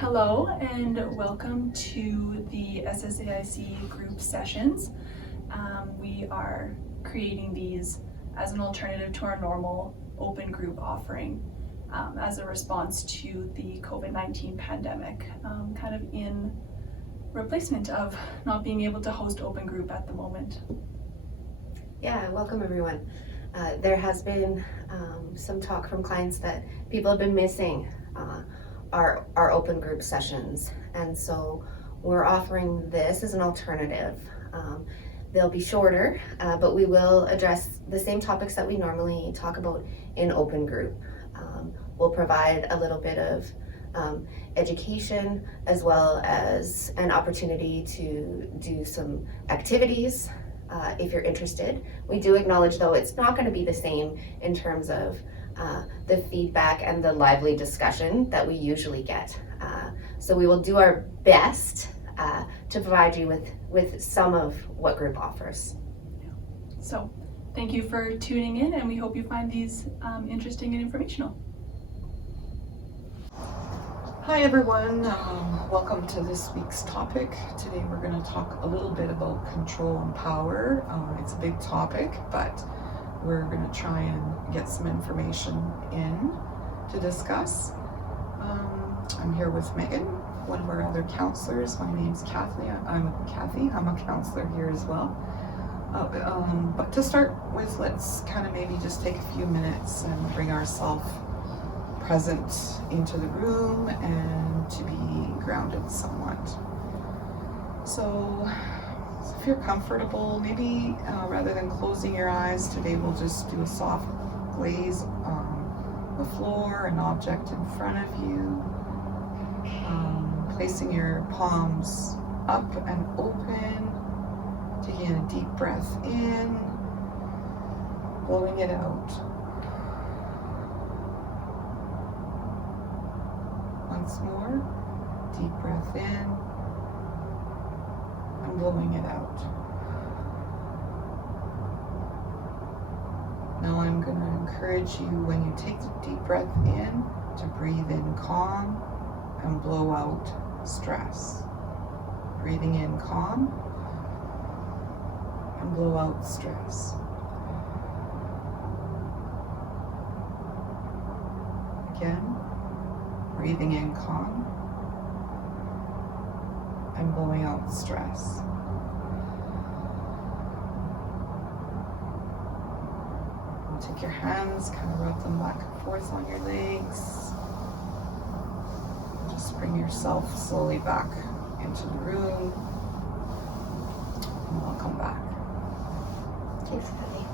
Hello and welcome to the SSAIC Group Sessions. We are creating these as an alternative to our normal open group offering as a response to the COVID-19 pandemic, kind of in replacement of not being able to host open group at the moment. Yeah, welcome everyone. There has been some talk from clients that people have been missing our open group sessions, and so we're offering this as an alternative. They'll be shorter, but we will address the same topics that we normally talk about in open group. We'll provide a little bit of education as well as an opportunity to do some activities if you're interested. We do acknowledge though it's not going to be the same in terms of the feedback and the lively discussion that we usually get. So we will do our best to provide you with some of what group offers. So thank you for tuning in, and we hope you find these interesting and informational. Hi everyone, welcome to this week's topic. Today we're going to talk a little bit about control and power. It's a big topic, but we're going to try and get some information in to discuss. I'm here with Megan, one of our other counselors. My name's Kathy. I'm a counselor here as well. But to start with, let's kind of maybe just take a few minutes and bring ourselves present into the room and to be grounded somewhat. So if you're comfortable, maybe rather than closing your eyes, today we'll just do a soft gaze on the floor, an object in front of you, placing your palms up and open, taking a deep breath in, blowing it out. Once more, deep breath in and blowing it out. Now I'm going to encourage you, when you take the deep breath in, to breathe in calm and blow out stress. Breathing in calm and blow out stress. Again. Breathing in calm and blowing out stress. And take your hands, kind of rub them back and forth on your legs. Just bring yourself slowly back into the room. And welcome back. Thanks, Patty.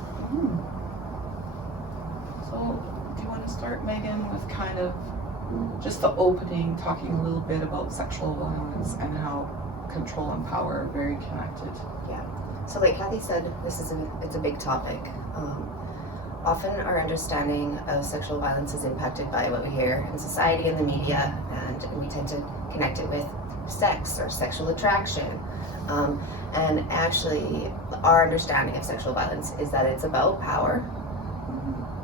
So, do you want to start, Megan, with kind of just the opening, talking a little bit about sexual violence and how control and power are very connected? Yeah. So like Kathy said, it's a big topic. Often our understanding of sexual violence is impacted by what we hear in society and the media, and we tend to connect it with sex or sexual attraction. And actually, our understanding of sexual violence is that it's about power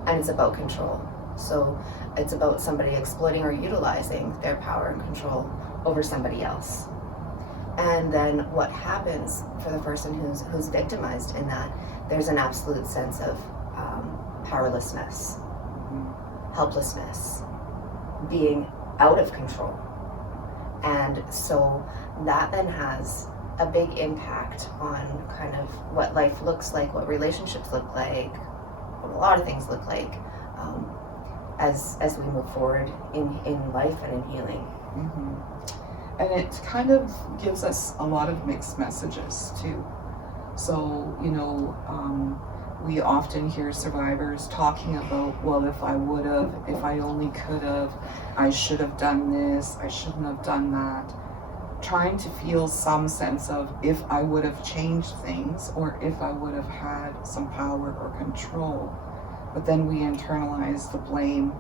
and it's about control. So it's about somebody exploiting or utilizing their power and control over somebody else. And then what happens for the person who's victimized in that, there's an absolute sense of powerlessness, helplessness, being out of control. And so that then has a big impact on kind of what life looks like, what relationships look like, what a lot of things look like, as we move forward in life and in healing. Mm-hmm. And it kind of gives us a lot of mixed messages too. So, we often hear survivors talking about, well, if I would have, if I only could have, I should have done this, I shouldn't have done that. Trying to feel some sense of, if I would have changed things, or if I would have had some power or control. But then we internalize the blame,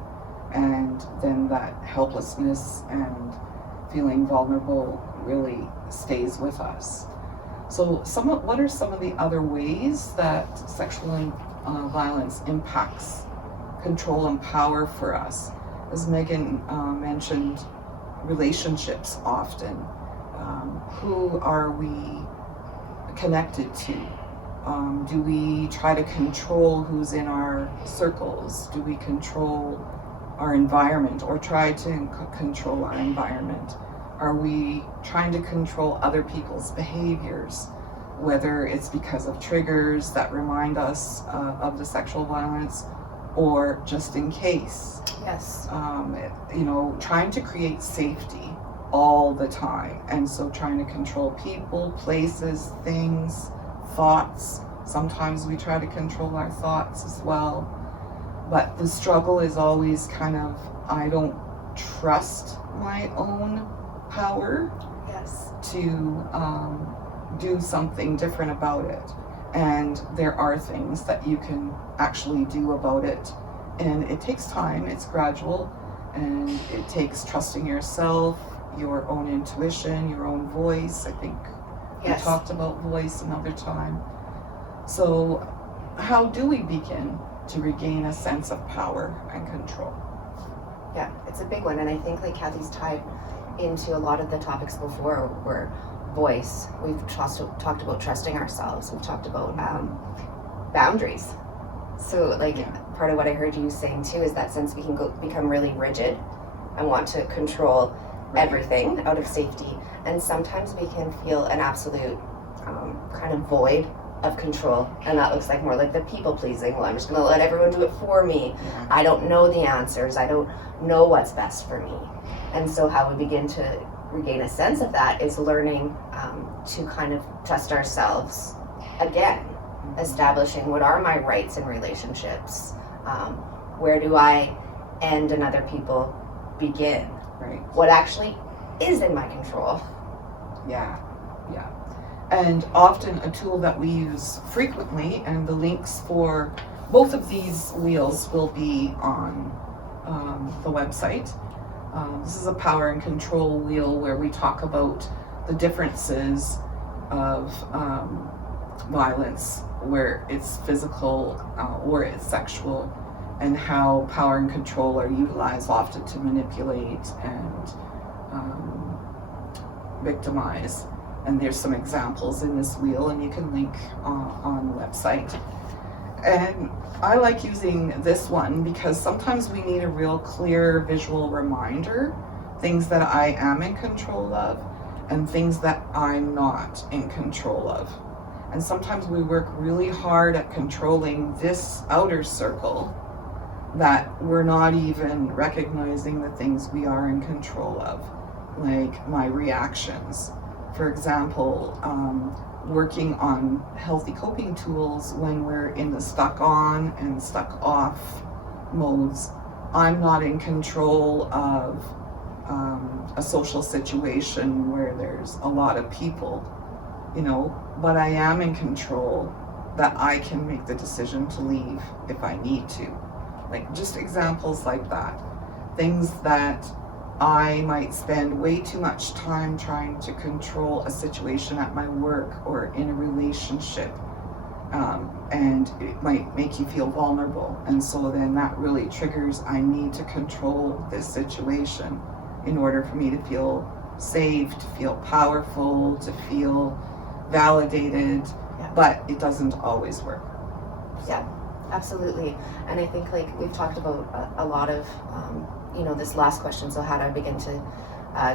and then that helplessness and feeling vulnerable really stays with us. So what are some of the other ways that sexual violence impacts control and power for us? As Megan mentioned, relationships often. Who are we connected to? Do we try to control who's in our circles? Do we control our environment or try to control our environment? Are we trying to control other people's behaviors, whether it's because of triggers that remind us of the sexual violence or just in case? Yes. Trying to create safety all the time. And so trying to control people, places, things, thoughts. Sometimes we try to control our thoughts as well. But the struggle is always kind of, I don't trust my own power Yes. to do something different about it. And there are things that you can actually do about it. And it takes time, it's gradual, and it takes trusting yourself, your own intuition, your own voice. I think Yes. we talked about voice another time. So how do we begin to regain a sense of power and control? Yeah, it's a big one, and I think like Kathy's tied into a lot of the topics before were voice. We've talked about trusting ourselves. We've talked about boundaries. So like part of what I heard you saying too is that since we can become really rigid and want to control everything out of safety, and sometimes we can feel an absolute kind of void of control, and that looks like more like the people pleasing. Well, I'm just going to let everyone do it for me. Yeah. I don't know the answers. I don't know what's best for me. And so how we begin to regain a sense of that is learning to kind of trust ourselves again, establishing what are my rights in relationships, where do I end and other people begin, Right. what actually is in my control. Yeah. And often a tool that we use frequently, and the links for both of these wheels will be on the website. This is a power and control wheel where we talk about the differences of violence, where it's physical or it's sexual, and how power and control are utilized often to manipulate and victimize. And there's some examples in this wheel, and you can link on the website. And I like using this one because sometimes we need a real clear visual reminder, things that I am in control of and things that I'm not in control of. And sometimes we work really hard at controlling this outer circle that we're not even recognizing the things we are in control of, like my reactions. For example, working on healthy coping tools when we're in the stuck on and stuck off modes. I'm not in control of a social situation where there's a lot of people, but I am in control that I can make the decision to leave if I need to. Like just examples like that. Things that I might spend way too much time trying to control a situation at my work or in a relationship, and it might make you feel vulnerable, and so then that really triggers, I need to control this situation in order for me to feel safe, to feel powerful, to feel validated. But it doesn't always work. Yeah, absolutely. And I think like we've talked about a lot of this last question, so how do I begin to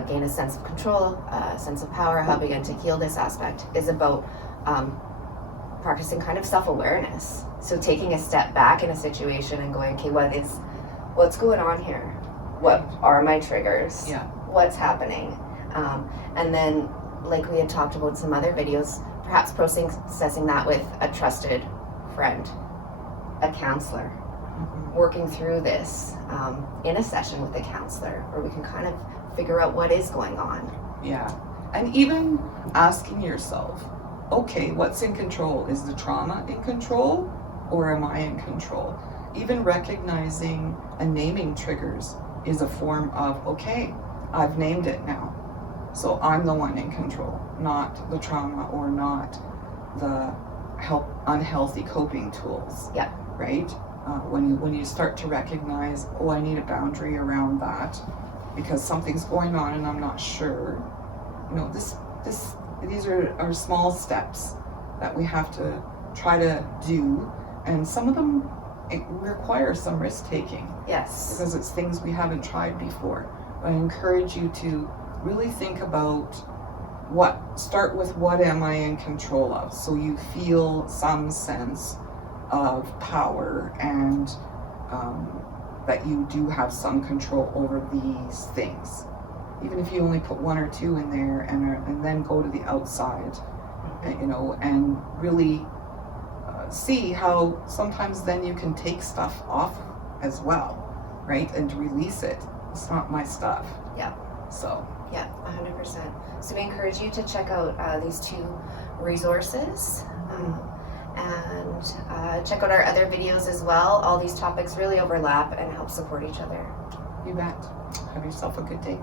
gain a sense of control, a sense of power, how I begin to heal this aspect, is about practicing kind of self-awareness. So taking a step back in a situation and going, okay, what's going on here? What are my triggers? Yeah. What's happening? And then, like we had talked about some other videos, perhaps processing that with a trusted friend, a counselor, working through this in a session with a counselor where we can kind of figure out what is going on. Yeah. And even asking yourself, okay, what's in control? Is the trauma in control or am I in control? Even recognizing and naming triggers is a form of, okay, I've named it now. So I'm the one in control, not the trauma or not the unhealthy coping tools. Yeah. Right? When you start to recognize, oh, I need a boundary around that, because something's going on and I'm not sure. You know, these are small steps that we have to try to do, and some of them require some risk taking. Yes. Because it's things we haven't tried before. But I encourage you to really think about start with what am I in control of, so you feel some sense of power and that you do have some control over these things. Even if you only put 1 or 2 in there and then go to the outside, you know, and really see how sometimes then you can take stuff off as well, right? And release it. It's not my stuff. Yeah. So. Yeah, 100%. So we encourage you to check out these 2 resources and check out our other videos as well. All these topics really overlap and help support each other. You bet. Have yourself a good day.